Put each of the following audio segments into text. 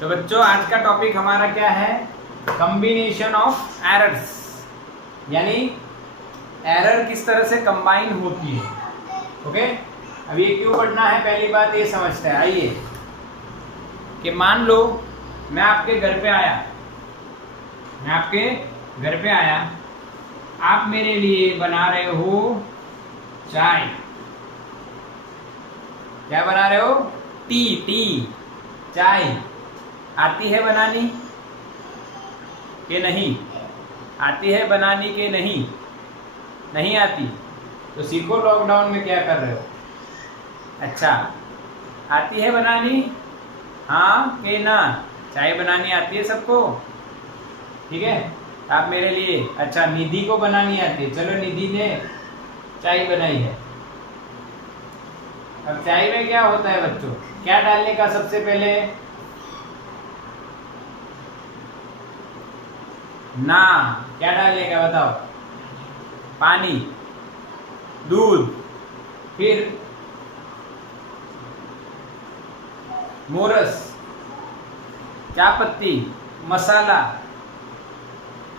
तो बच्चों आज का टॉपिक हमारा क्या है? कॉम्बिनेशन ऑफ एरर्स, यानी एरर किस तरह से कंबाइन होती है। ओके, अब ये क्यों पढ़ना है, पहली बात ये समझते हैं। आइए कि मान लो मैं आपके घर पे आया, आप मेरे लिए बना रहे हो चाय। क्या बना रहे हो? टी चाय। आती है बनानी कि नहीं? आती है बनानी कि नहीं आती? तो सीखो लॉकडाउन में क्या कर रहे हो। अच्छा, आती है बनानी, हाँ कि ना? चाय बनानी आती है सबको, ठीक है। आप मेरे लिए, अच्छा निधि को बनानी आती है, चलो निधि ने चाय बनाई है। अब चाय में क्या होता है बच्चों? क्या डालने का सबसे पहले? ना, क्या डालने का बताओ? पानी, दूध, फिर मोरस, चाय पत्ती, मसाला,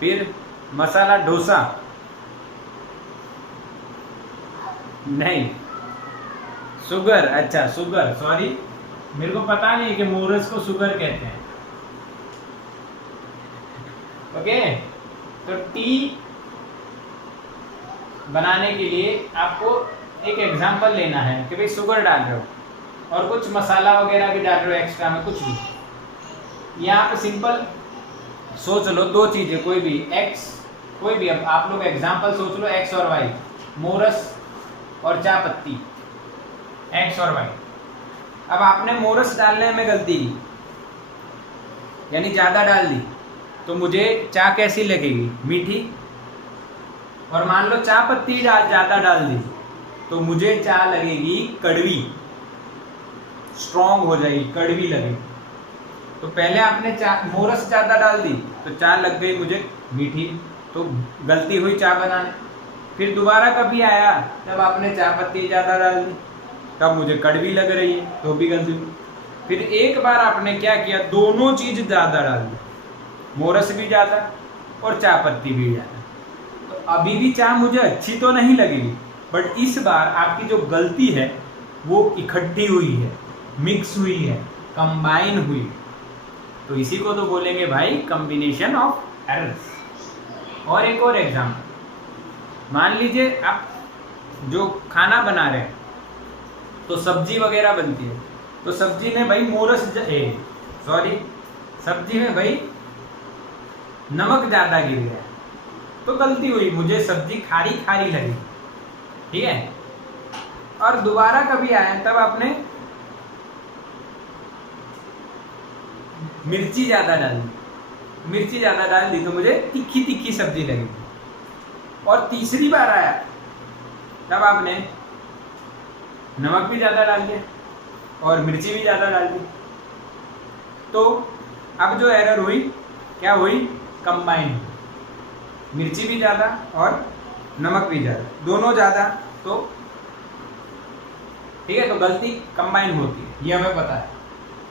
फिर मसाला डोसा, नहीं शुगर। अच्छा शुगर, सॉरी मेरे को पता नहीं कि मोरस को शुगर कहते हैं। ओके, तो टी बनाने के लिए आपको एक एग्जांपल लेना है कि भाई शुगर डाल रहे हो और कुछ मसाला वगैरह भी डाल रहे हो एक्स्ट्रा में, कुछ भी। यहाँ पे सिंपल सोच लो दो चीजें, कोई भी एक्स, कोई भी। अब आप लोग एग्जांपल सोच लो एक्स और वाई, मोरस और चाय पत्ती, एक्स और वाई। अब आपने मोरस डालने में गलती की, यानी ज्यादा डाल दी, तो मुझे चाय कैसी लगेगी? मीठी। और मान लो चाय पत्ती ज्यादा डाल दी, तो मुझे चाय लगेगी कड़वी, स्ट्रॉन्ग हो जाएगी, कड़वी लगेगी। तो पहले आपने मोरस ज्यादा डाल दी तो चाय लग गई मुझे मीठी, तो गलती हुई चाय बनाने। फिर दोबारा कभी आया तब आपने चाय पत्ती ज्यादा डाल दी, तब मुझे कड़वी लग रही है, तो भी गलती हुई। फिर एक बार आपने क्या किया, दोनों चीज ज्यादा डाल दी, मोरस भी ज्यादा और चाय पत्ती भी ज्यादा, तो अभी भी चाय मुझे अच्छी तो नहीं लगेगी, बट इस बार आपकी जो गलती है वो इकट्ठी हुई है, मिक्स हुई है, कंबाइन हुई। तो इसी को तो बोलेंगे भाई कॉम्बिनेशन ऑफ एरर्स। और एक और एग्जाम्पल, मान लीजिए आप जो खाना बना रहे हैं, तो सब्जी वगैरह बनती है, तो सब्जी में भाई सब्जी में भाई नमक ज्यादा गिर गया, तो गलती हुई, मुझे सब्जी खारी लगी, ठीक है। और दोबारा कभी आया तब आपने मिर्ची ज्यादा डाल दी, तो मुझे तीखी सब्जी लगी। और तीसरी बार आया तब आपने नमक भी ज्यादा डाल दिया और मिर्ची भी ज्यादा डाल दी। तो अब जो एरर हुई, क्या हुई? कंबाइन, मिर्ची भी ज्यादा और नमक भी ज्यादा, दोनों ज्यादा, तो ठीक है, तो गलती कंबाइन होती है, ये हमें पता है,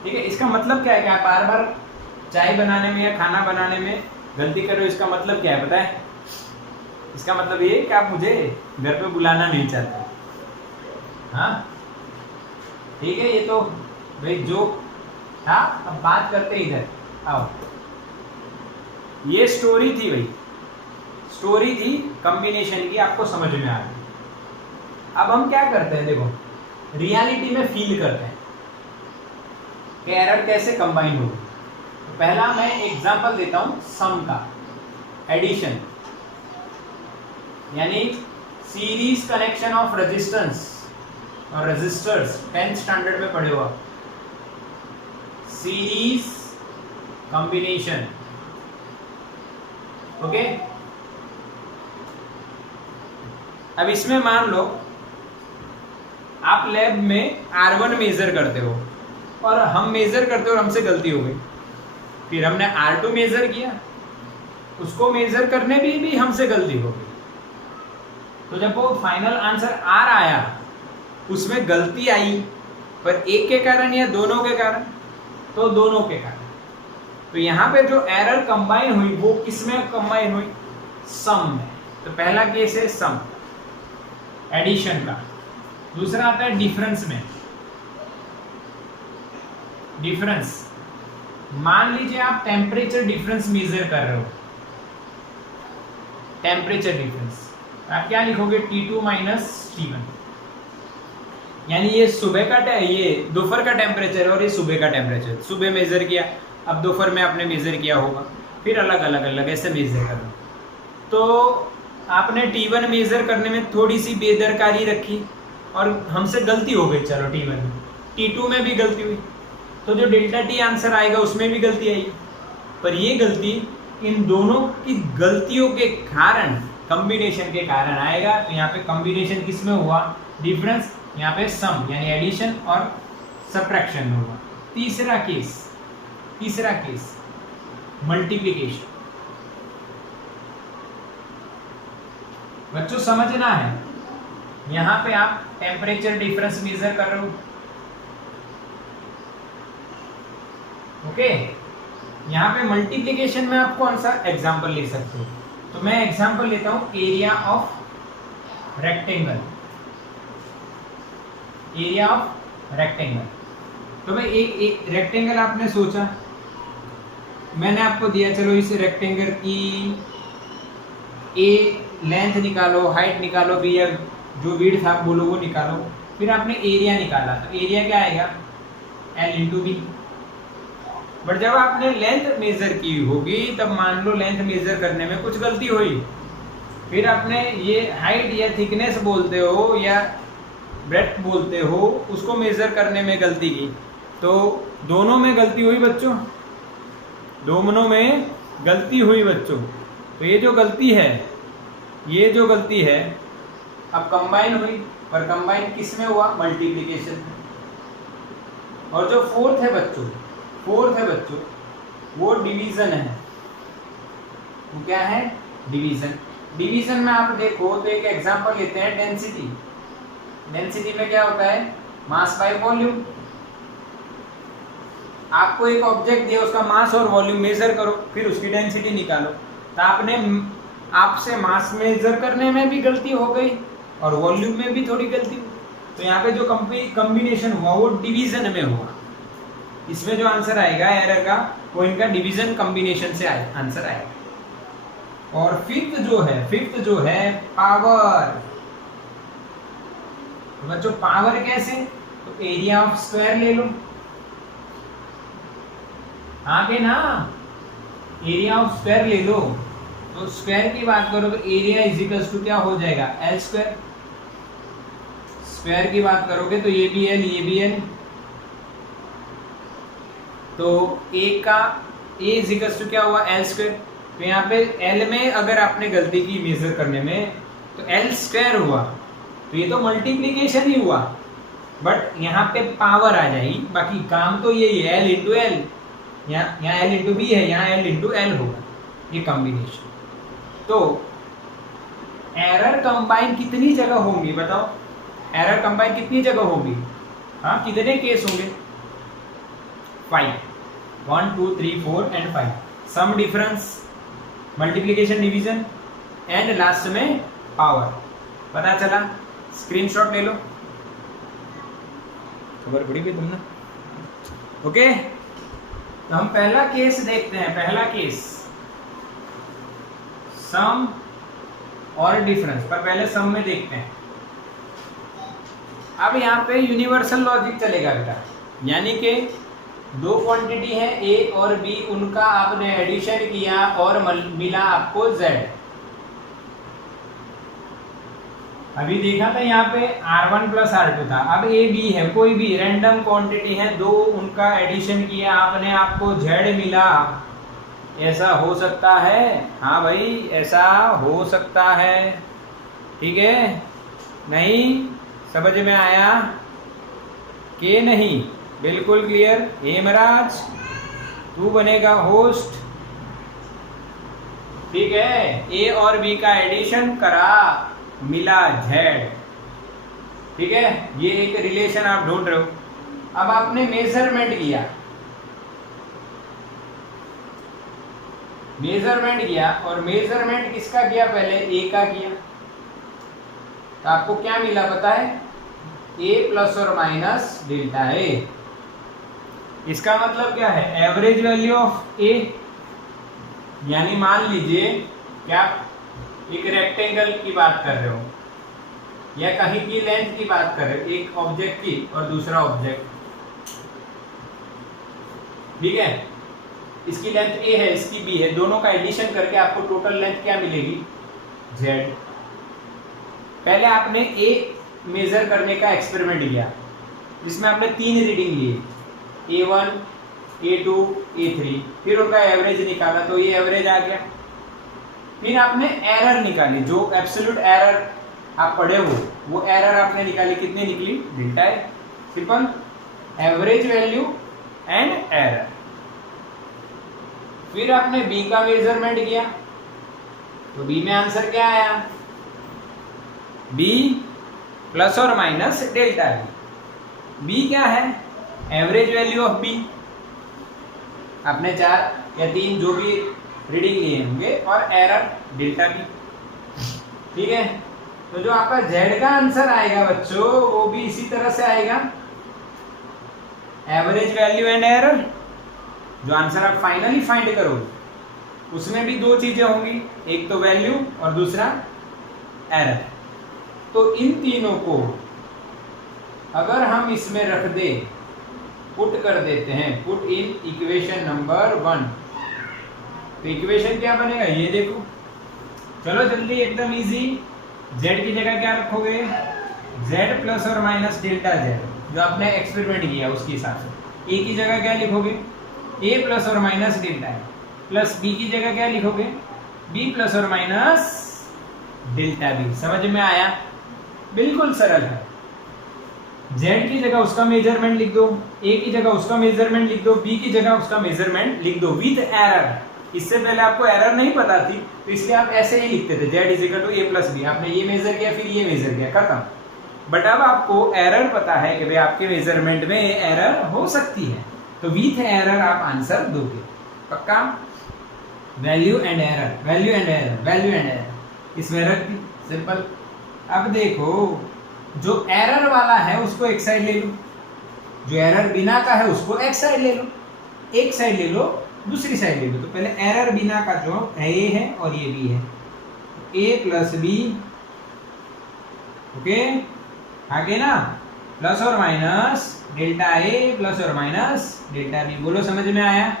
ठीक है। इसका मतलब क्या है कि आप बार बार चाय बनाने में या खाना बनाने में गलती कर रहे हो, इसका मतलब क्या है पता है? इसका मतलब ये कि आप मुझे घर पे बुलाना नहीं चाहते। हाँ ठीक है, ये तो भाई जो था, अब बात करते इधर आओ। ये स्टोरी थी भाई, स्टोरी थी कॉम्बिनेशन की, आपको समझ में आ गई। अब हम क्या करते हैं, देखो रियलिटी में फील करते हैं कि एरर कैसे कंबाइन होगी। तो पहला मैं एग्जांपल देता हूं सम का, एडिशन, यानी सीरीज कनेक्शन ऑफ रेजिस्टेंस और रेजिस्टर्स, 10th स्टैंडर्ड में पढ़े हो आप, सीरीज कॉम्बिनेशन। ओके, अब इसमें मान लो आप लैब में R1 मेजर करते हो और हम मेजर करते हो और हमसे गलती हो गई, फिर हमने R2 मेजर किया, उसको मेजर करने में भी हमसे गलती हो गई, तो जब वो फाइनल आंसर R आया उसमें गलती आई, पर एक के कारण या दोनों के कारण? तो दोनों के कारण। तो यहाँ पे जो एरर कंबाइन हुई वो किस में कंबाइन हुई? सम में। तो पहला केस है सम, एडिशन का। दूसरा आता है डिफरेंस में। डिफरेंस, मान लीजिए आप टेम्परेचर डिफरेंस मेजर कर रहे हो, टेम्परेचर डिफरेंस, आप क्या लिखोगे? T2 minus T1। यानी ये सुबह का ये दोपहर का टेम्परेचर है और ये सुबह का टेम्परेचर। सुबह मेजर किया, अब दोपहर में आपने मेजर किया होगा, फिर अलग अलग अलग ऐसे मेजर करना। तो आपने T1 मेजर करने में थोड़ी सी बेदरकारी रखी और हमसे गलती हो गई, चलो T1 में, T2 में भी गलती हुई, तो जो डेल्टा टी आंसर आएगा उसमें भी गलती आएगी। पर ये गलती इन दोनों की गलतियों के कारण, कॉम्बिनेशन के कारण आएगा। तो यहाँ पे कॉम्बिनेशन किस में हुआ? डिफरेंस, यहाँ पे सम यानी एडिशन और सब्ट्रैक्शन में हुआ। तीसरा केस मल्टीप्लिकेशन। बच्चों समझना है, यहाँ पे आप टेम्परेचर डिफरेंस मेजर कर रहे हो, ओके। यहाँ पे मल्टीप्लिकेशन में आप कौन सा एग्जाम्पल ले सकते हो? तो मैं एग्जाम्पल लेता हूं area of rectangle. Area of rectangle, तो भाई एक रेक्टेंगल आपने सोचा, मैंने आपको दिया, चलो इस रेक्टेंगल की ए लेंथ निकालो, हाइट निकालो, बी या जो विड्थ आप बोलो वो निकालो, फिर आपने एरिया निकाला। तो एरिया क्या आएगा? L into B. बट जब आपने लेंथ मेजर की होगी, तब मान लो लेंथ मेजर करने में कुछ गलती हुई, फिर आपने ये हाइट या थिकनेस बोलते हो या ब्रेड्थ बोलते हो, उसको मेजर करने में गलती की, तो दोनों में गलती हुई बच्चों, दोनों में गलती हुई बच्चों। तो ये जो गलती है अब कंबाइन हुई, पर कंबाइन किस में हुआ? मल्टीप्लिकेशन में। और जो फोर्थ है बच्चों वो डिवीजन है। वो क्या है? डिवीजन। डिवीजन में आप देखो तो एक एग्जांपल लेते हैं डेंसिटी। डेंसिटी में क्या होता है? Mass by volume. आपको एक ऑब्जेक्ट दिया, उसका मास और वॉल्यूम मेजर करो, फिर उसकी डेंसिटी निकालो। तो आपसे मास मेजर करने में भी गलती हो गई और वॉल्यूम में भी थोड़ी गलती हुई। तो यहाँ पे जो कॉम्बिनेशन हुआ वो डिवीजन में हुआ। इसमें जो आंसर आएगा एरर का, वो इनका डिवीजन कॉम्बिनेशन से आंसर आएगा। और फिफ्थ जो है पावर। बच्चों पावर कैसे? तो एरिया ऑफ स्क्वायर ले लो, आगे ना, एरिया ऑफ स्क्वायर ले लो। तो स्क्वायर की बात करो तो एरिया इज इक्वल टू क्या हो जाएगा? L square. स्क्वायर की बात करोगे तो ये भी एल, ये भी एल। तो ए इज इक्वल टू क्या हुआ? L square. तो यहाँ पे एल में अगर आपने गलती की मेजर करने में, तो एल स्क्वायर हुआ, तो ये तो मल्टीप्लीकेशन ही हुआ, बट यहाँ पे पावर आ जाएगी। बाकी काम तो यही है, एल इंटू एल, यहाँ एल इंटू बी है, यहाँ एल इंटू एल होगा, ये कॉम्बिनेशन। तो एरर कंबाइन कितनी जगह होंगी बताओ? एरर कंबाइन कितनी जगह होंगी? हाँ, कितने केस होंगे? 5, 1 2 3 4 and 5। Sum, difference, multiplication, division and last में पावर। पता चला? स्क्रीनशॉट ले लो, खबर पड़ी भी तुमने? ओके, तो हम पहला केस देखते हैं। पहला केस सम और डिफरेंस, पर पहले सम में देखते हैं। अब यहाँ पे यूनिवर्सल लॉजिक चलेगा बेटा, यानी कि दो क्वांटिटी है ए और बी, उनका आपने एडिशन किया और मिला आपको जेड। अभी देखा था यहाँ पे R1 प्लस R2 था, अब ए बी है, कोई भी रैंडम क्वांटिटी है, दो, उनका एडिशन किया आपने, आपको जेड मिला। ऐसा हो सकता है? हाँ भाई, ऐसा हो सकता है, ठीक है? नहीं समझ में आया कि नहीं? बिल्कुल क्लियर? हेमराज तू बनेगा होस्ट, ठीक है? ए और बी का एडिशन करा, मिला जेड, ठीक है? ये एक रिलेशन आप ढूंढ रहे हो। अब आपने मेजरमेंट किया, मेजरमेंट किया, और मेजरमेंट किसका किया, पहले ए का किया, तो आपको क्या मिला पता है, ए प्लस और माइनस डेल्टा ए। इसका मतलब क्या है, एवरेज वैल्यू ऑफ ए, यानी मान लीजिए कि आप एक रेक्टेंगल की बात कर रहे हो या कहीं की लेंथ की बात कर रहे हो, एक ऑब्जेक्ट की और दूसरा ऑब्जेक्ट, ठीक है, इसकी लेंथ ए है, इसकी बी है, दोनों का एडिशन करके आपको टोटल लेंथ क्या मिलेगी, जेड। पहले आपने ए मेजर करने का एक्सपेरिमेंट किया जिसमें आपने 3 रीडिंग लिए, A1, A2, A3, फिर उनका एवरेज निकाला तो ये एवरेज आ गया। फिर आपने एरर निकाली, जो एब्सोल्यूट एरर आप पढ़े हो वो एरर आपने निकाली, कितनी निकली, delta A. Simple, average value and error. फिर आपने बी का मेजरमेंट किया तो बी में आंसर क्या आया, बी प्लस और माइनस डेल्टा बी। बी क्या है, एवरेज वैल्यू ऑफ बी। आपने 4 या 3 जो भी रीडिंग लिए होंगे, और एरर डेल्टा बी, ठीक है। तो जो आपका जेड का आंसर आएगा बच्चों, वो भी इसी तरह से आएगा, एवरेज वैल्यू एंड एरर। जो आंसर आप फाइनली फाइंड करोगे उसमें भी 2 चीजें होंगी, एक तो वैल्यू और दूसरा एरर। तो इन तीनों को अगर हम इसमें रख दे, पुट कर देते हैं, पुट इन इक्वेशन नंबर 1, तो इक्वेशन क्या बनेगा, ये देखो। चलो जल्दी, एकदम इजी। z की जगह क्या रखोगे, z प्लस और माइनस डेल्टा z, जो आपने एक्सपेरिमेंट किया उसके हिसाब से। a की जगह क्या लिखोगे, a प्लस और माइनस डेल्टा है, प्लस b की जगह क्या लिखोगे, b प्लस और माइनस डेल्टा b। समझ में आया, बिल्कुल सरल है। z की जगह उसका मेजरमेंट लिख दो, a की जगह उसका मेजरमेंट लिख दो, b की जगह उसका मेजरमेंट लिख दो विद एरर। इससे पहले आपको एरर नहीं पता थी तो इसलिए आप ऐसे ही लिखते थे, z is equal to a plus b. आपने ये मेजर किया, फिर ये मेजर किया, खत्म। बट अब आपको एरर पता है कि भाई आपके मेजरमेंट में एरर हो सकती है, तो विथ एरर आप आंसर दोगे, पक्का। Value and error, value and error, value and error, इसमें रख दी, सिंपल। अब देखो, जो एरर वाला है उसको एक साइड ले लो, जो एरर बिना का है उसको एक साइड ले लो, एक साइड ले लो, दूसरी साइड ले लो। तो पहले एरर बिना का जो है ये है और ये भी है, a प्लस बी, ओके। आगे ना, प्लस और माइनस डेल्टा a प्लस और माइनस डेल्टा b। बोलो समझ में आया।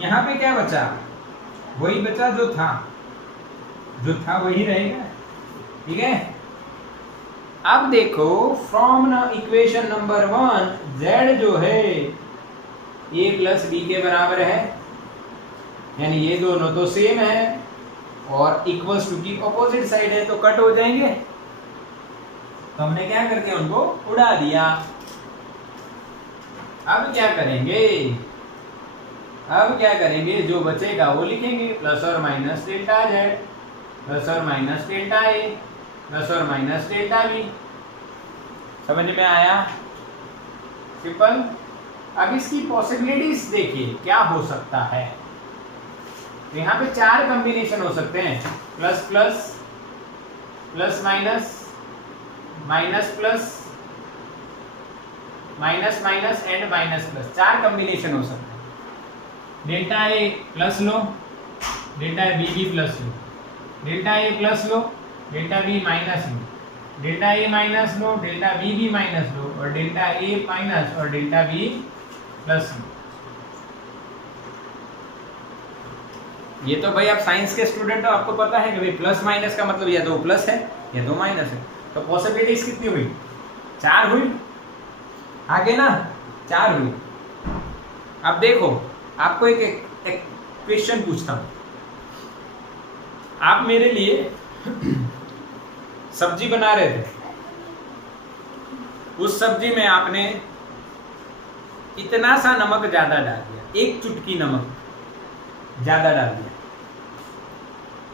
यहाँ पे क्या बचा, वही बचा जो था वही रहेगा, ठीक है। अब देखो, फ्रॉम इक्वेशन नंबर 1, z जो है a प्लस बी के बराबर है, यानी ये दोनों तो सेम है और इक्वल्स टू की ऑपोजिट साइड है, तो कट हो जाएंगे। तो हमने क्या करके उनको उड़ा दिया। अब क्या करेंगे, जो बचेगा वो लिखेंगे, प्लस और माइनस डेल्टा जेड, प्लस और माइनस डेल्टा ए, प्लस और माइनस डेल्टा बी। समझ में आया, सिंपल। अब इसकी पॉसिबिलिटीज देखिए क्या हो सकता है। तो यहाँ पे 4 कॉम्बिनेशन हो सकते हैं, plus plus, plus minus, minus plus, minus minus and minus plus, 4 combination हो सकते हैं। Delta A plus low, delta B भी plus low, delta A plus low, delta B minus low, delta A minus low, delta B भी minus low, और delta A minus और delta B plus. ये तो भाई आप साइंस के student हो, आपको पता है कि भाई प्लस माइनस का मतलब या तो प्लस है या तो माइनस है। तो पॉसिबिलिटीज कितनी हुई, 4 हुई। आगे ना 4 हुई। अब देखो, आपको एक क्वेश्चन पूछता हूं। आप मेरे लिए सब्जी बना रहे थे, उस सब्जी में आपने इतना सा नमक ज्यादा डाल दिया, 1 चुटकी नमक ज्यादा डाल दिया,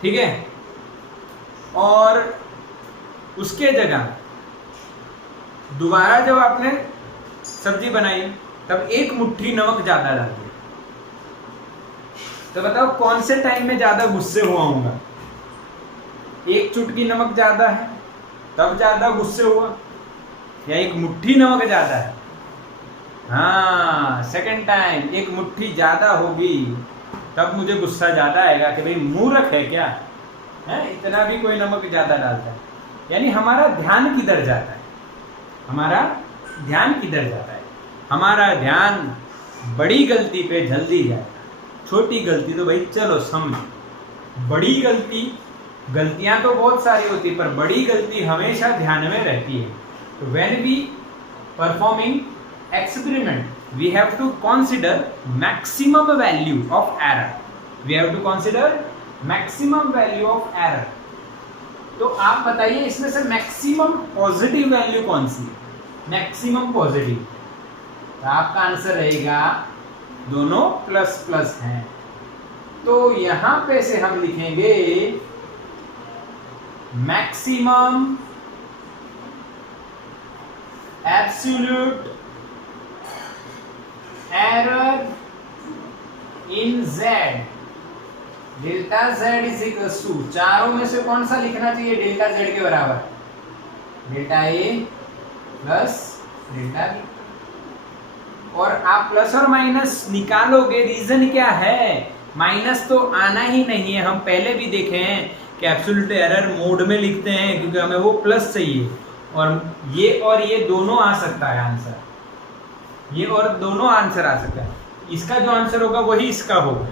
ठीक है। और उसके जगह दोबारा जब आपने सब्जी बनाई तब 1 मुट्ठी नमक ज्यादा डाल दिया। तो बताओ कौन से टाइम में ज्यादा गुस्से हुआ होगा? एक चुटकी नमक ज्यादा है तब ज्यादा गुस्से हुआ, या एक मुट्ठी नमक ज्यादा है? हाँ, सेकंड टाइम एक मुट्ठी ज्यादा होगी तब मुझे गुस्सा ज्यादा आएगा कि भाई मूर्ख है क्या है, इतना भी कोई नमक ज्यादा डालता है। यानी हमारा ध्यान किधर जाता है, हमारा ध्यान किधर जाता है? हमारा ध्यान बड़ी गलती पे जल्दी जाता है, छोटी गलती तो भाई चलो समझ। बड़ी गलतियां तो बहुत सारी होती है, पर बड़ी गलती हमेशा ध्यान में रहती है। तो when we performing experiment we have to consider maximum value of error, we have to consider maximum value of error। तो आप बताइए इसमें से मैक्सिमम पॉजिटिव वैल्यू कौन सी है? मैक्सिमम पॉजिटिव, तो आपका आंसर रहेगा दोनों प्लस प्लस हैं। तो यहां पे से हम लिखेंगे maximum absolute error in Z, delta Z is equal to, चारों में से कौन सा लिखना चाहिए डेल्टा Z के बराबर? Delta A plus delta B। और आप प्लस और माइनस निकालोगे, रीजन क्या है? माइनस तो आना ही नहीं है। हम पहले भी देखे हैं कि एब्सोल्यूट एरर मोड में लिखते हैं क्योंकि हमें वो प्लस चाहिए, और ये दोनों आ सकता है आंसर, ये और दोनों आंसर आ सकता है। इसका जो आंसर होगा वही इसका होगा,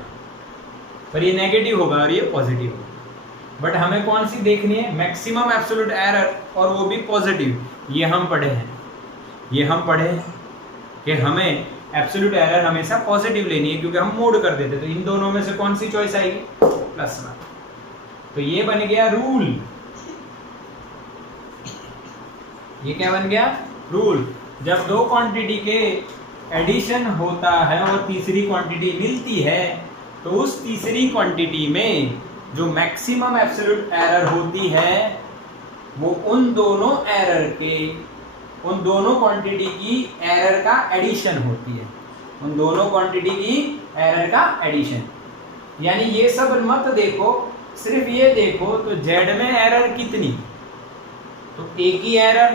पर ये नेगेटिव होगा और ये पॉजिटिव होगा। बट हमें कौन सी देखनी है? मैक्सिमम एब्सोल्यूट एरर, और वो भी पॉजिटिव। ये हम पढ़े हैं कि हमें एब्सोल्यूट एरर हमेशा पॉजिटिव लेनी है क्योंकि हम मोड कर देते। तो इन दोनों में से कौन सी चॉइस आएगी? Plus one. तो ये बन गया रूल। ये क्या बन गया? रूल। जब दो क्वांटिटी के एडिशन होता है और तीसरी क्वांटिटी मिलती है, तो उस तीसरी क्वांटिटी में जो मैक्सिमम एब्सोल्यूट एरर होती है वो उन दोनों क्वांटिटी की एरर का एडिशन होती है, उन दोनों क्वांटिटी की एरर का एडिशन। यानी ये सब मत देखो, सिर्फ ये देखो तो जेड में एरर कितनी, तो ए की एरर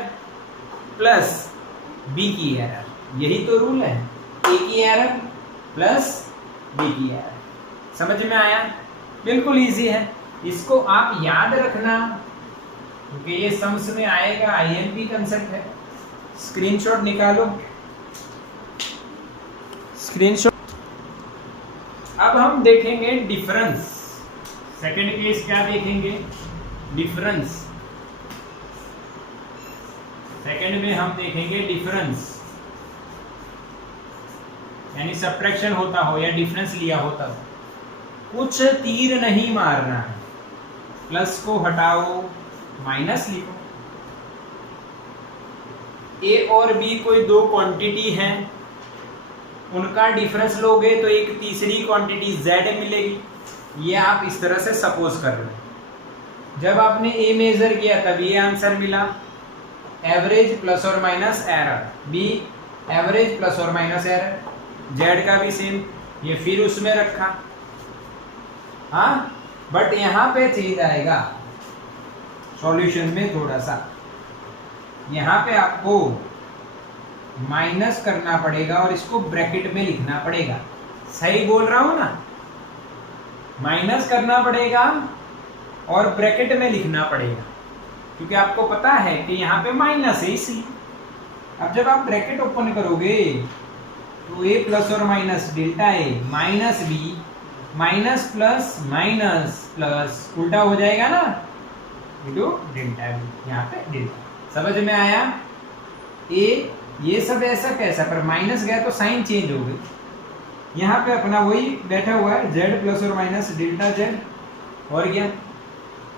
प्लस बी की एरर, यही तो रूल है। ए की एरर प्लस बी की एरर। समझ में आया? बिल्कुल इजी है, इसको आप याद रखना क्योंकि ये सम्स में आएगा, आईएमपी कंसेप्ट है। स्क्रीनशॉट निकालो, स्क्रीनशॉट। अब हम देखेंगे डिफरेंस। सेकंड केस क्या देखेंगे? डिफरेंस। सेकंड में हम देखेंगे डिफरेंस, यानी सब्ट्रैक्शन होता हो या डिफरेंस लिया हो तब कुछ तीर नहीं मारना है, प्लस को हटाओ माइनस लिखो। ए और बी कोई दो क्वांटिटी हैं, उनका डिफरेंस लोगे तो एक तीसरी क्वांटिटी Z मिलेगी। ये आप इस तरह से सपोज कर रहे हो। जब आपने ए मेजर किया तब ये आंसर मिला, एवरेज प्लस और minus error, b average plus और माइनस एरर, जेड का भी सेम, ये फिर उसमें रखा। हाँ, बट यहां पे चीज आएगा सॉल्यूशन में थोड़ा सा, यहां पे आपको माइनस करना पड़ेगा और इसको ब्रैकेट में लिखना पड़ेगा। सही बोल रहा हूं ना? माइनस करना पड़ेगा और ब्रैकेट में लिखना पड़ेगा क्योंकि आपको पता है कि यहाँ पे माइनस है इसलिए। अब जब आप ब्रैकेट ओपन करोगे तो ए प्लस और माइनस डेल्टा ए माइनस बी माइनस प्लस उल्टा हो जाएगा ना, डेल्टा बी, यहाँ पे डेल्टा। समझ में आया? ए ये सब ऐसा कैसा, पर माइनस गया तो साइन चेंज हो गई। यहाँ पे अपना वही बैठा हुआ है, जेड प्लस और माइनस डेल्टा जेड। और क्या,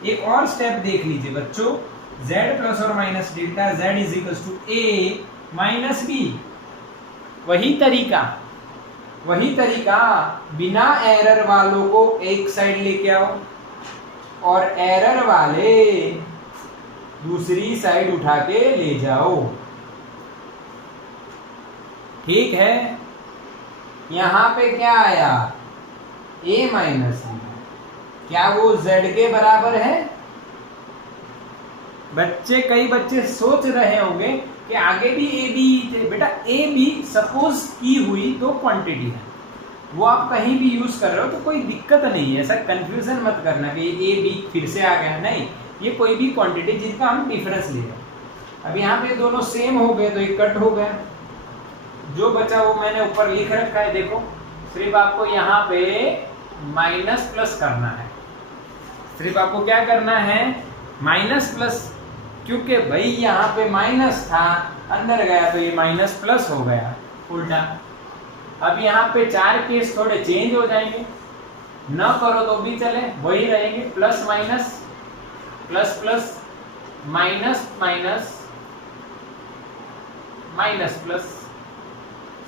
एक और स्टेप देख लीजिए बच्चों, जेड प्लस और minus delta Z is equal to a minus b. वही तरीका बिना एरर वालों को एक साइड लेके आओ और एरर वाले दूसरी साइड उठा के ले जाओ। ठीक है? यहां पे क्या आया? a माइनस बी, क्या वो z के बराबर है? कई बच्चे सोच रहे होंगे कि आगे भी ए बी थे। बेटा ए बी सपोज की हुई तो क्वांटिटी है, वो आप कहीं भी यूज कर रहे हो तो कोई दिक्कत नहीं है, ऐसा कंफ्यूजन मत करना कि ए बी फिर से आ गया, नहीं, ये कोई भी क्वांटिटी जिनका हम डिफरेंस ले रहे हैं। अब यहाँ पे दोनों सेम हो गए तो ये कट हो गया, जो बचा वो मैंने ऊपर लिख रखा है, देखो सिर्फ आपको यहाँ पे माइनस प्लस करना है, सिर्फ आपको क्या करना है, माइनस प्लस, क्योंकि भाई यहाँ पे माइनस था, अंदर गया तो ये माइनस प्लस हो गया उल्टा। अब यहाँ पे 4 केस थोड़े चेंज हो जाएंगे, न करो तो भी चले, वही रहेंगे, plus minus plus plus minus minus minus plus,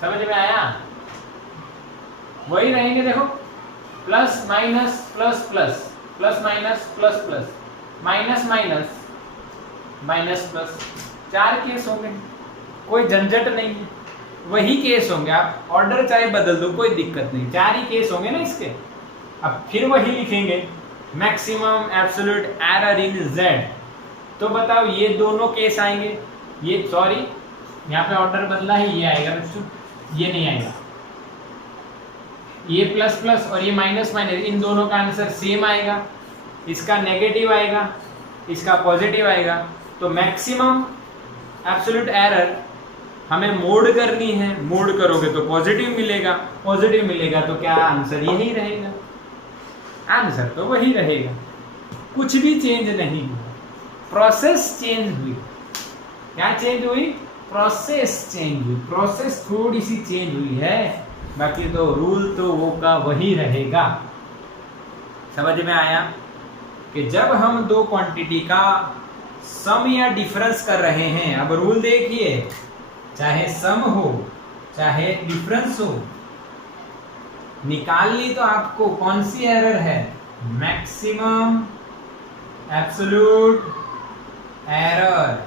समझ में आया? वही रहेंगे, देखो plus minus plus plus plus minus plus plus minus minus minus plus, 4 case होंगे, कोई झंझट नहीं है, वही केस होंगे, आप ऑर्डर चाहे बदल दो कोई दिक्कत नहीं, 4 ही केस होंगे ना इसके। अब फिर वही लिखेंगे, maximum absolute error in z, तो बताओ ये दोनों केस आएंगे, ये सॉरी यहाँ पे ऑर्डर बदला है, ये आएगा बच्चों, ये नहीं आएगा, ये प्लस प्लस और ये माइनस माइनस, इन दोनों का आंसर सेम आएगा, इसका नेगेटिव आएगा, इसका पॉजिटिव आएगा। तो मैक्सिमम एब्सोल्यूट एरर हमें मोड करनी है, मोड करोगे तो पॉजिटिव मिलेगा, पॉजिटिव मिलेगा तो क्या आंसर यही रहेगा, आंसर तो वही रहेगा, कुछ भी चेंज नहीं हुआ, प्रोसेस चेंज हुई। क्या चेंज हुई? प्रोसेस चेंज हुई, प्रोसेस थोड़ी सी चेंज हुई है, बाकी तो रूल तो वो का वही रहेगा। समझ में आया कि जब हम दो क्वांटिटी का सम या डिफरेंस कर रहे हैं, अब रूल देखिए, चाहे सम हो चाहे डिफरेंस हो, निकालनी तो आपको कौन सी एरर है, मैक्सिमम एब्सोल्यूट एरर।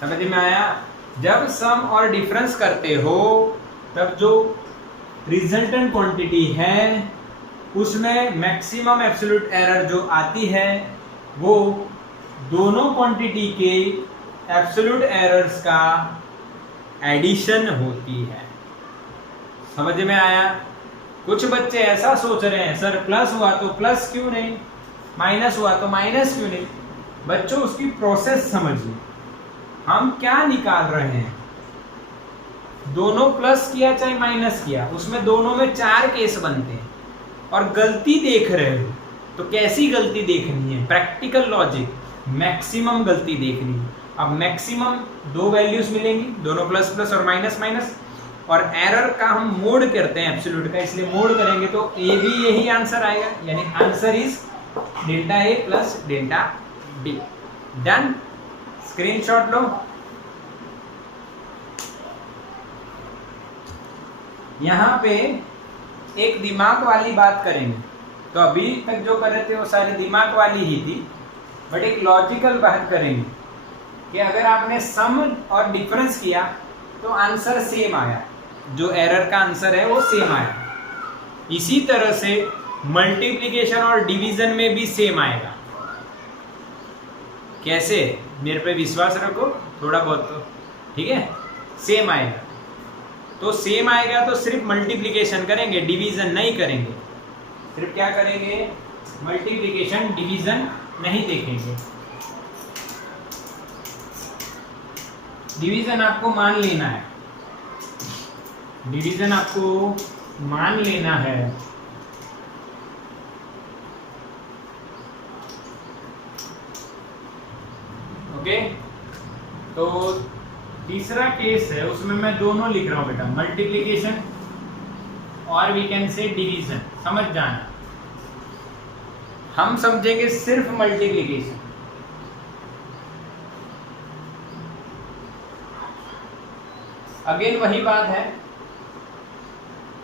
समझ में आया? जब सम और डिफरेंस करते हो तब जो रिजल्टेंट क्वांटिटी है उसमें मैक्सिमम एब्सोल्यूट एरर जो आती है वो दोनों क्वांटिटी के एब्सोल्यूट एरर्स का एडिशन होती है। समझ में आया? कुछ बच्चे ऐसा सोच रहे हैं, सर प्लस हुआ तो प्लस क्यों नहीं, माइनस हुआ तो माइनस क्यों नहीं। बच्चों उसकी प्रोसेस समझिए, हम क्या निकाल रहे हैं, दोनों प्लस किया चाहे माइनस किया, उसमें दोनों में 4 केस बनते हैं और गलती देख रहे हो तो कैसी गलती देखनी है, प्रैक्टिकल लॉजिक, मैक्सिमम गलती देखनी है। अब मैक्सिमम 2 वैल्यूज मिलेंगी, दोनों प्लस प्लस और माइनस माइनस, और एरर का हम मोड करते हैं एब्सोल्यूट का, इसलिए मोड करेंगे तो ए भी यही आंसर आएगा, यानी answer is delta A plus delta B. Done? Screenshot लो। यहां पे एक दिमाग वाली बात करेंगे, तो अभी तक जो कर रहे थे वो सारी दिमाग वाली ही थी, बट एक लॉजिकल बात करेंगे कि अगर आपने सम और डिफरेंस किया तो आंसर सेम आया, जो एरर का आंसर है वो सेम आया, इसी तरह से मल्टीप्लिकेशन और डिवीजन में भी सेम आएगा। कैसे? मेरे पे विश्वास रखो थोड़ा बहुत तो, ठीक है, सेम आएगा। तो सेम आएगा तो सिर्फ मल्टीप्लिकेशन करेंगे, डिवीजन नहीं करेंगे, सिर्फ क्या करेंगे, मल्टीप्लिकेशन, डिवीजन नहीं देखेंगे। डिवीजन आपको मान लेना है, डिवीजन आपको मान लेना है। ओके, तो तीसरा केस है, उसमें मैं दोनों लिख रहा हूं बेटा, मल्टीप्लिकेशन और वी कैन से डिवीजन। समझ जाना, हम समझेंगे सिर्फ मल्टीप्लिकेशन। अगेन वही बात है,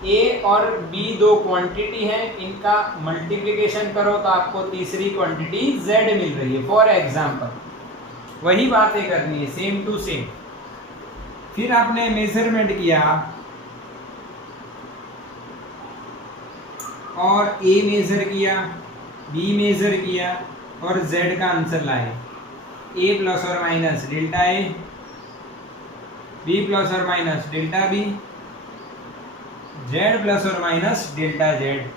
ए और बी दो क्वांटिटी है, इनका मल्टीप्लिकेशन करो तो आपको तीसरी क्वांटिटी जेड मिल रही है। फॉर एग्जाम्पल वही बातें करनी है, सेम टू सेम। फिर आपने मेजरमेंट किया और ए मेजर किया, बी मेजर किया और जेड का आंसर लाए। ए प्लस और minus delta a, b plus और minus delta b, z plus और माइनस डेल्टा जेड।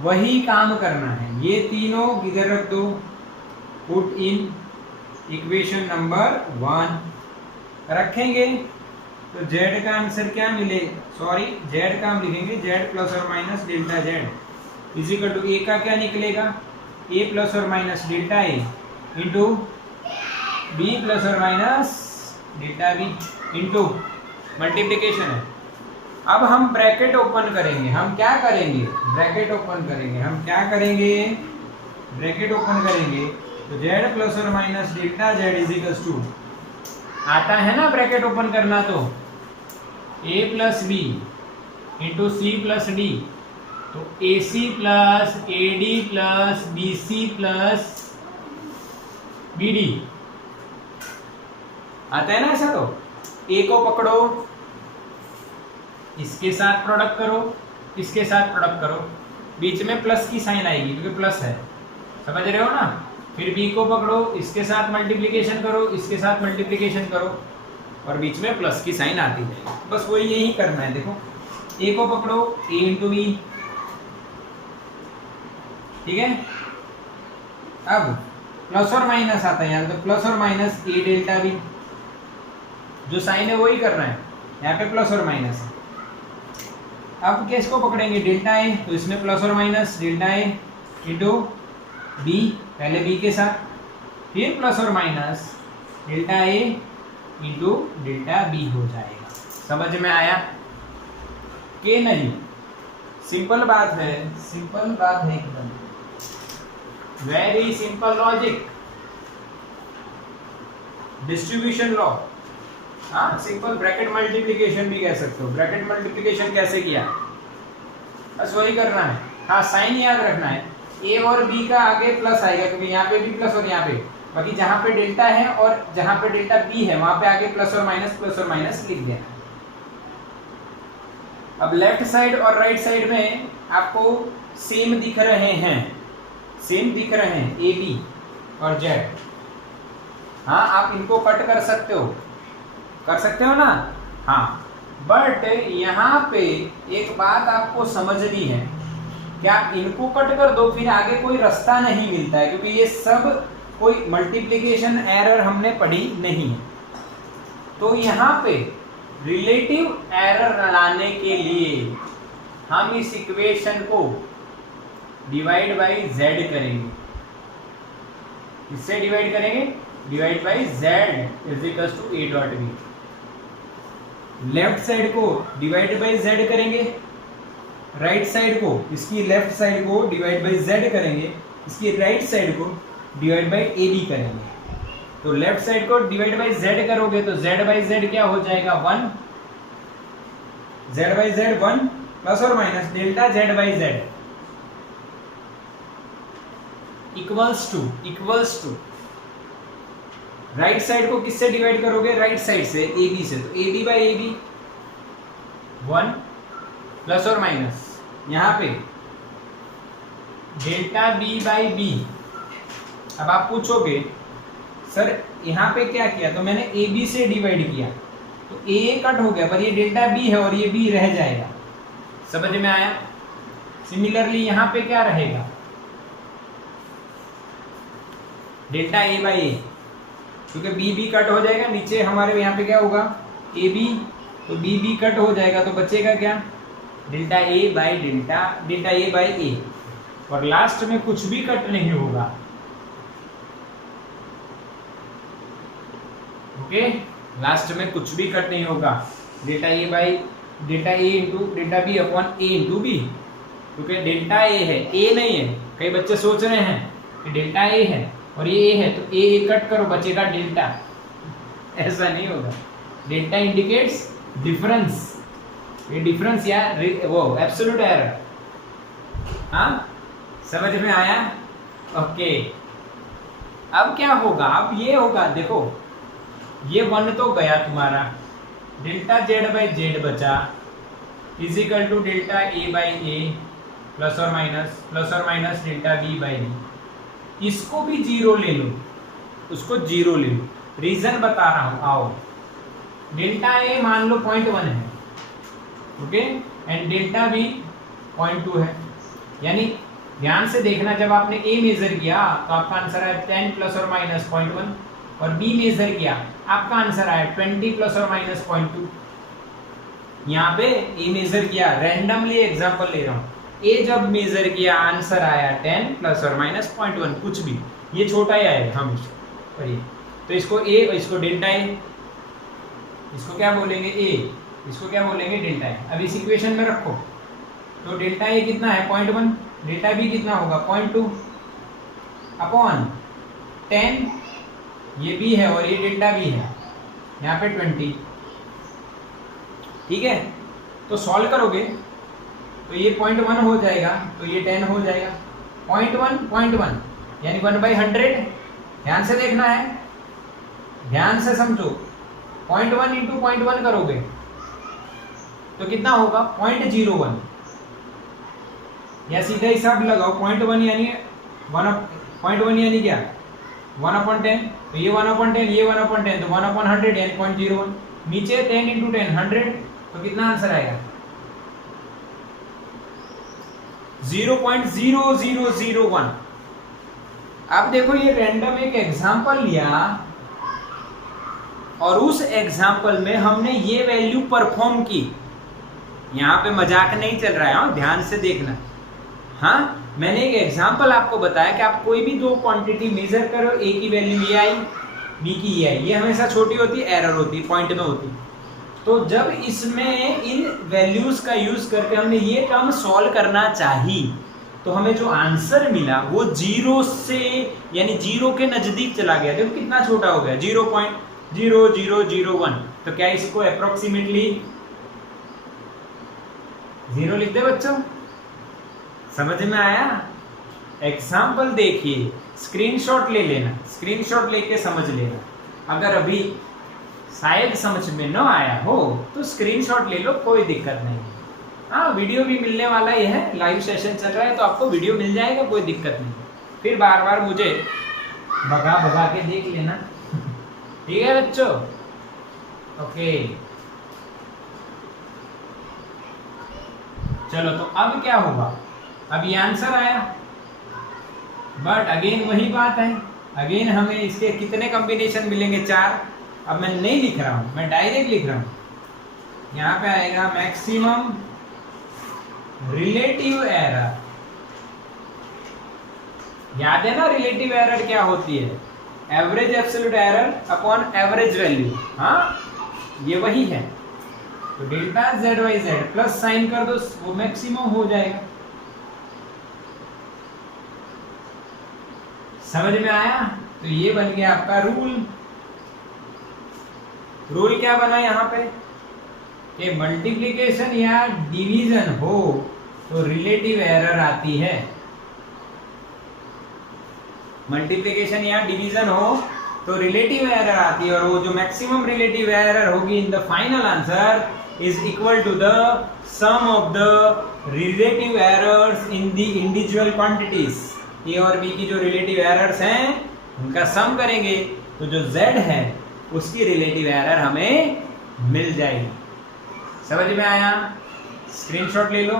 वही काम करना है। ये तीनों इधर रख दो, पुट इन इक्वेशन नंबर 1 रखेंगे तो जेड का आंसर क्या मिले, सॉरी जेड का हम लिखेंगे जेड प्लस और minus delta Z is equal to A का क्या निकलेगा, ए प्लस और माइनस डेल्टा ए इंटू बी प्लस और minus delta B into multiplication है। अब हम ब्रैकेट ओपन करेंगे, हम क्या करेंगे ब्रैकेट ओपन करेंगे, हम क्या करेंगे ब्रैकेट ओपन करेंगे तो जेड प्लस और minus delta Z is equal to, आता है ना ब्रैकेट ओपन करना, तो a plus B into C plus D, तो A C plus A D plus B C plus B D आता है ना ऐसा। तो ए को पकड़ो, इसके साथ प्रोडक्ट करो, इसके साथ प्रोडक्ट करो, बीच में प्लस की साइन आएगी क्योंकि प्लस है, समझ रहे हो ना। फिर बी को पकड़ो, इसके साथ मल्टीप्लिकेशन करो, इसके साथ मल्टीप्लिकेशन करो और बीच में प्लस की साइन आती है। बस वही यही करना है। देखो ए को पकड़ो, ए इंटू बी, ठीक है। अब प्लस और माइनस आता है यहाँ, तो प्लस और माइनस ए डेल्टा बी, जो साइन है वही करना है, यहाँ पे प्लस और माइनस है। अब किसको पकड़ेंगे डेल्टा ए, तो इसमें प्लस और माइनस डेल्टा ए इंटू बी, पहले बी के साथ, फिर प्लस और माइनस डेल्टा ए इंटू डेल्टा बी हो जाएगा। समझ में आया कि नहीं? सिंपल बात है, सिंपल बात है एकदम, very simple logic, distribution law. हाँ, सिंपल ब्रैकेट मल्टीप्लिकेशन भी कह सकते हो। ब्रैकेट मल्टीप्लिकेशन कैसे किया, बस वही करना है। हाँ, साइन याद रखना है, ए और बी का आगे प्लस आएगा क्योंकि यहाँ पे भी प्लस और यहाँ पे, बाकी जहाँ पे डेल्टा है और जहाँ पे डेल्टा बी है वहां पे आगे प्लस और माइनस लिख देना। अब लेफ्ट साइड और राइट साइड में आपको सेम दिख रहे हैं, सेम दिख रहे हैं ए बी और जेड। हाँ, आप इनको कट कर सकते हो ना। हाँ, बट यहाँ पे एक बात आपको समझनी है कि आप इनको कट कर दो फिर आगे कोई रास्ता नहीं मिलता है, क्योंकि ये सब कोई मल्टीप्लिकेशन एरर हमने पढ़ी नहीं है। तो यहाँ पे रिलेटिव एरर लाने के लिए हम इस इक्वेशन को डिवाइड बाय जेड करेंगे। इससे डिवाइड करेंगे, divide by z is equal to a dot b. Left side को डिवाइड बाय जेड करेंगे, राइट साइड को, इसकी लेफ्ट साइड को डिवाइड बाय जेड करेंगे, इसकी राइट साइड को डिवाइड बाय ए बी करेंगे। तो लेफ्ट साइड को डिवाइड बाय जेड करोगे तो जेड बाय जेड क्या हो जाएगा 1, जेड बाय जेड 1 प्लस और minus delta z by z equals to right side को किससे डिवाइड करोगे, राइट साइड से ए बी से, तो a b by a b 1 plus और माइनस यहाँ पे डेल्टा बी बाई बी। अब आप पूछोगे सर यहाँ पे क्या किया, तो मैंने ए बी से डिवाइड किया तो ए कट हो गया, पर ये डेल्टा बी है और ये बी रह जाएगा। समझ में आया? सिमिलरली यहाँ पे क्या रहेगा, डेल्टा ए बाई ए, क्योंकि बी बी कट हो जाएगा, नीचे हमारे यहाँ पे क्या होगा ए बी, तो बी बी कट हो जाएगा तो बचेगा क्या delta A by delta A by A, और लास्ट में कुछ भी कट नहीं होगा। ओके, लास्ट में कुछ भी कट नहीं होगा, delta A by delta A into delta b upon a into b, क्योंकि डेल्टा ए है, ए नहीं है। कई बच्चे सोच रहे हैं कि डेल्टा ए है और ये ए है तो ए कट करो बचेगा डेल्टा, ऐसा नहीं होगा। डेल्टा इंडिकेट्स डिफरेंस, ये डिफरेंस या वो एब्सोल्यूट एरर। हाँ, समझ में आया? ओके, अब क्या होगा, अब ये होगा, देखो ये 1 तो गया तुम्हारा, डेल्टा जेड बाई जेड बचा is equal to delta A by A plus और minus delta B by D, इसको भी जीरो ले लो, उसको जीरो ले लो। रीजन बता रहा हूं, आओ। डेल्टा ए मान लो 0.1 है, ओके, एंड डेल्टा बी 0.2 है। यानी ध्यान से देखना, जब आपने ए मेजर किया तो आपका आंसर आया 10 प्लस और माइनस 0.1, और बी मेजर किया आपका आंसर आया 20 प्लस और माइनस 0.2। यहाँ पे ए मेजर किया, रैंडमली एग्जांपल ले रहा हूँ, ए जब मेजर किया आंसर आया 10 प्लस और माइनस 0.1, कुछ भी, ये छोटा ही आएगा हमेशा, पढ़िए। तो इसको ए और इसको डेल्टा ए, इसको क्या बोलेंगे ए, इसको क्या बोलेंगे डेल्टा ए। अब इस इक्वेशन में रखो, तो डेल्टा ए कितना है 0.1, डेल्टा बी कितना होगा 0.2 अपॉन 10, ये बी है और ये डेल्टा बी है, यहाँ पे 20, ठीक है। तो सॉल्व करोगे तो ये 0.1 हो जाएगा, तो ये 10 हो जाएगा, 0.1 यानी 1/100। ध्यान से देखना है, ध्यान से समझो, 0.1 इंटू 0.1 करोगे तो कितना होगा 0.01, या सीधा हिसाब लगाओ, 0.1 यानी 0.1 यानी क्या 1/10, तो ये 1/10, ये 1/10, तो 1/100 यानी 0.01, नीचे 10 इंटू 10 100, तो कितना आंसर आएगा 0.0001। अब देखो, ये रैंडम एक एग्जांपल लिया और उस एग्जांपल में हमने ये वैल्यू परफॉर्म की। यहाँ पे मजाक नहीं चल रहा है, हाँ ध्यान से देखना। हाँ, मैंने एक एग्जांपल आपको बताया कि आप कोई भी दो क्वांटिटी मेजर करो, ए की वैल्यू ये आई, बी की ये आई, ये हमेशा छोटी होती है, एरर होती है, पॉइंट में होती है। तो जब इसमें इन वैल्यूज का यूज करके हमने ये टर्म सॉल्व करना चाहिए, तो हमें जो आंसर मिला वो जीरो से, यानी जीरो के नजदीक चला गया। देखो कितना छोटा हो गया, 0.0001। तो क्या इसको अप्रोक्सीमेटली 0 लिख दे बच्चों? समझ में आया? एग्जाम्पल देखिए, स्क्रीनशॉट ले लेना, स्क्रीनशॉट लेके समझ लेना। अगर अभी शायद समझ में न आया हो तो स्क्रीनशॉट ले लो, कोई दिक्कत नहीं। हाँ, वीडियो भी मिलने वाला ही है, लाइव सेशन चल रहा है तो आपको वीडियो मिल जाएगा, कोई दिक्कत नहीं। फिर बार बार मुझे भगा भगा के देख लेना। ठीक है बच्चों? ओके, चलो तो अब क्या होगा, अब ये आंसर आया, बट अगेन वही बात है, अगेन हमें इसके कितने कॉम्बिनेशन मिलेंगे, 4। अब मैं नहीं लिख रहा हूं, मैं डायरेक्ट लिख रहा हूं। यहां पे आएगा मैक्सिमम रिलेटिव एरर। याद है ना रिलेटिव एरर क्या होती है? Average absolute error upon average value. हाँ, ये वही है। तो delta z by z plus sign कर दो, वो मैक्सिमम हो जाएगा। समझ में आया? तो ये बन गया आपका रूल। रूल क्या बना यहाँ पे कि मल्टीप्लिकेशन या डिवीजन हो तो रिलेटिव एरर आती है। मल्टीप्लिकेशन या डिवीजन हो तो रिलेटिव एरर आती है, और वो जो मैक्सिमम रिलेटिव एरर होगी in the final answer is equal to the sum of the relative errors in the individual quantities. A और बी की जो रिलेटिव एरर्स हैं उनका सम करेंगे तो जो z है उसकी रिलेटिव एरर हमें मिल जाएगी। समझ में आया? स्क्रीनशॉट ले लो।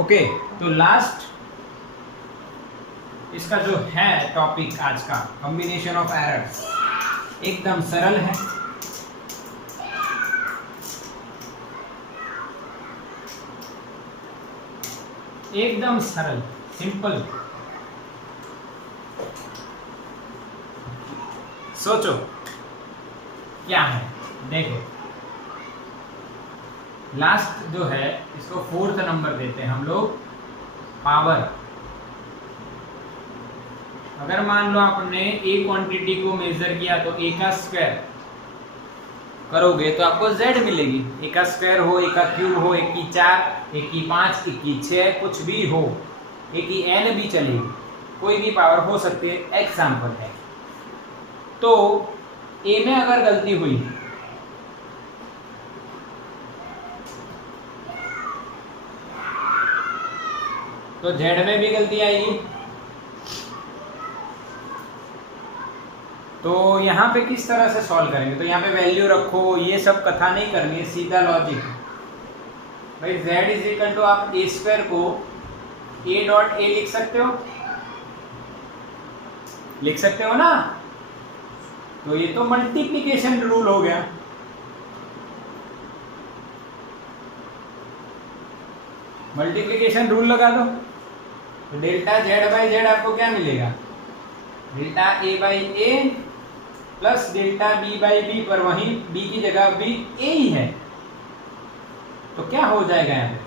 ओके, तो लास्ट इसका जो है टॉपिक आज का, कॉम्बिनेशन ऑफ एरर्स, एकदम सरल है। एकदम सरल, सिंपल। सोचो क्या है, देखो लास्ट जो है इसको 4th नंबर देते हैं हम लोग, पावर। अगर मान लो आपने ए क्वांटिटी को मेजर किया तो ए का स्क्वायर करोगे तो आपको z मिलेगी। ए का स्क्वायर हो, ए का क्यूब हो, ए की 4, ए की 5, ए की 6, कुछ भी हो, ए की n भी चलेगी, कोई भी पावर हो सकती है, एग्जाम्पल है। तो ए में अगर गलती हुई तो जेड में भी गलती आएगी। तो यहाँ पे किस तरह से सॉल्व करेंगे, तो यहाँ पे वैल्यू रखो, ये सब कथा नहीं करनी है, सीधा लॉजिक। भाई z इज इक्वल टू आप ए स्क्वायर को a डॉट ए लिख सकते हो, लिख सकते हो ना। तो ये तो मल्टीप्लिकेशन रूल हो गया। मल्टीप्लिकेशन रूल लगा दो, तो डेल्टा जेड बाई जेड आपको क्या मिलेगा, delta A by A plus delta B by b, पर वहीं बी की जगह भी ए ही है, तो क्या हो जाएगा यहाँ पे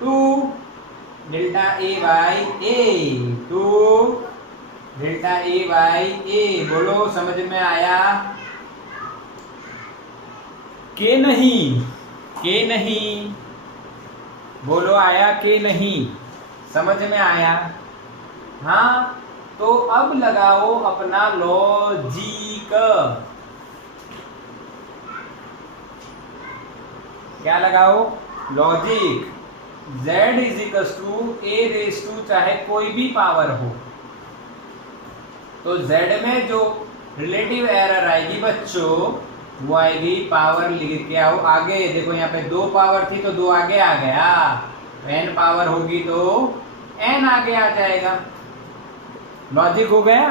2 delta A by A, 2 delta A by A. बोलो समझ में आया के नहीं, के नहीं, बोलो आया के नहीं, समझ में आया। हाँ, तो अब लगाओ अपना लॉजिक। क्या लगाओ, logic. z is equal to a raise to चाहे कोई भी पावर हो, तो z में जो रिलेटिव एरर आएगी बच्चों, वो आएगी पावर लिख के आओ आगे। देखो यहाँ पे 2 पावर थी तो 2 आगे आ गया, n पावर होगी तो n आगे आ जाएगा। लॉजिक हो गया।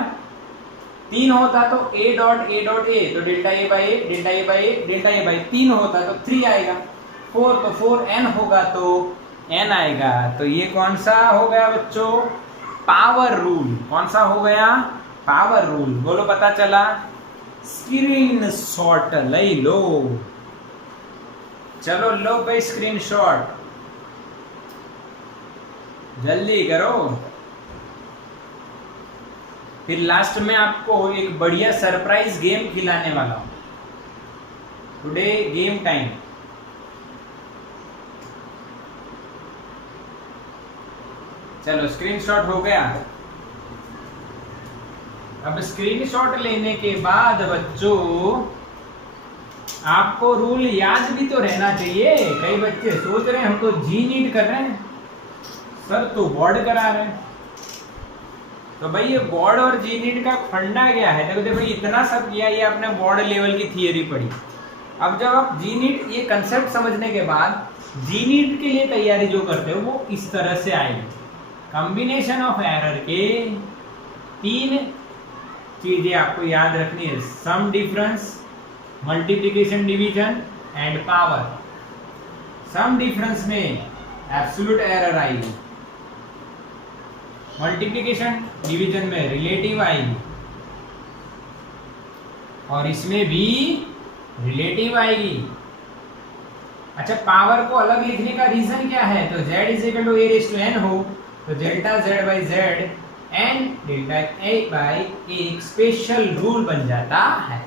3 होता तो a डॉट a, तो delta A by A, delta A by A, delta A by 3 होता तो 3 आएगा। 4 तो 4n होगा तो n आएगा। तो ये कौन सा हो गया बच्चों, पावर रूल। कौन सा हो गया, पावर रूल। बोलो पता चला। स्क्रीन शॉट ले लो, चलो लो भाई स्क्रीन शॉट, जल्दी करो। फिर लास्ट में आपको एक बढ़िया सरप्राइज गेम खिलाने वाला हूं। Today game time. चलो स्क्रीनशॉट हो गया। अब स्क्रीनशॉट लेने के बाद बच्चों आपको रूल याद भी तो रहना चाहिए। कई बच्चे सोच रहे हैं हम तो जी नीट कर रहे हैं, सर तो बोर्ड करा रहे हैं। तो भाई ये बोर्ड और जी नीट का फंडा क्या है, देखो देखो इतना सब किया, ये आपने बोर्ड लेवल की थियरी पढ़ी। अब जब आप जी नीट ये कंसेप्ट समझने के बाद जी नीट के लिए तैयारी जो करते हो वो इस तरह से आएगी। कॉम्बिनेशन ऑफ एरर के 3 चीजें आपको याद रखनी है, sum difference, multiplication division and power. Sum difference में एब्सोल्यूट एरर आएगी, मल्टीप्लिकेशन डिवीजन में रिलेटिव आएगी, और इसमें भी रिलेटिव आएगी। अच्छा, पावर को अलग लिखने का रीजन क्या है, तो z is equal to a raise to n हो तो delta z by z and delta a by एक स्पेशल रूल बन जाता है।